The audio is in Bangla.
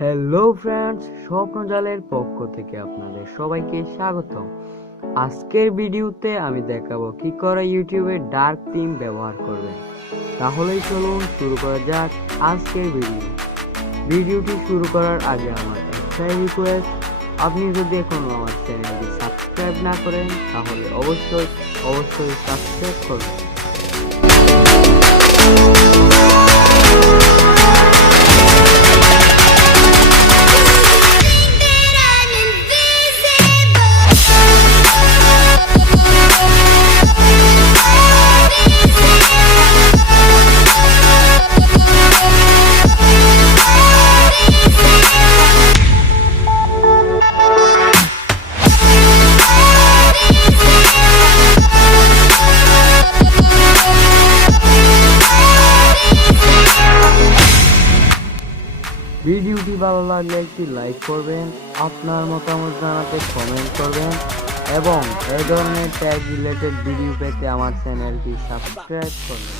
হ্যালো ফ্রেন্ডস, স্বপ্ন জালের পক্ষ থেকে আপনাদের সবাইকে স্বাগতম। আজকের ভিডিওতে আমি দেখাবো কি করে ইউটিউবে ডার্ক থিম ব্যবহার করবেন। তাহলেই চলুন শুরু করা যাক আজকের ভিডিওটি শুরু করার আগে আমার একটাই রিকোয়েস্ট, আপনি যদি এখনো আমার চ্যানেলটি সাবস্ক্রাইব না করেন তাহলে অবশ্যই সাবস্ক্রাইব করবেন। ভিডিওটি ভালো লাগলে একটি লাইক করবেন, আপনার মতামত জানাতে কমেন্ট করবেন এবং এই ধরনের ট্যাগ রিলেটেড ভিডিও পেতে আমার চ্যানেলটি সাবস্ক্রাইব করবেন।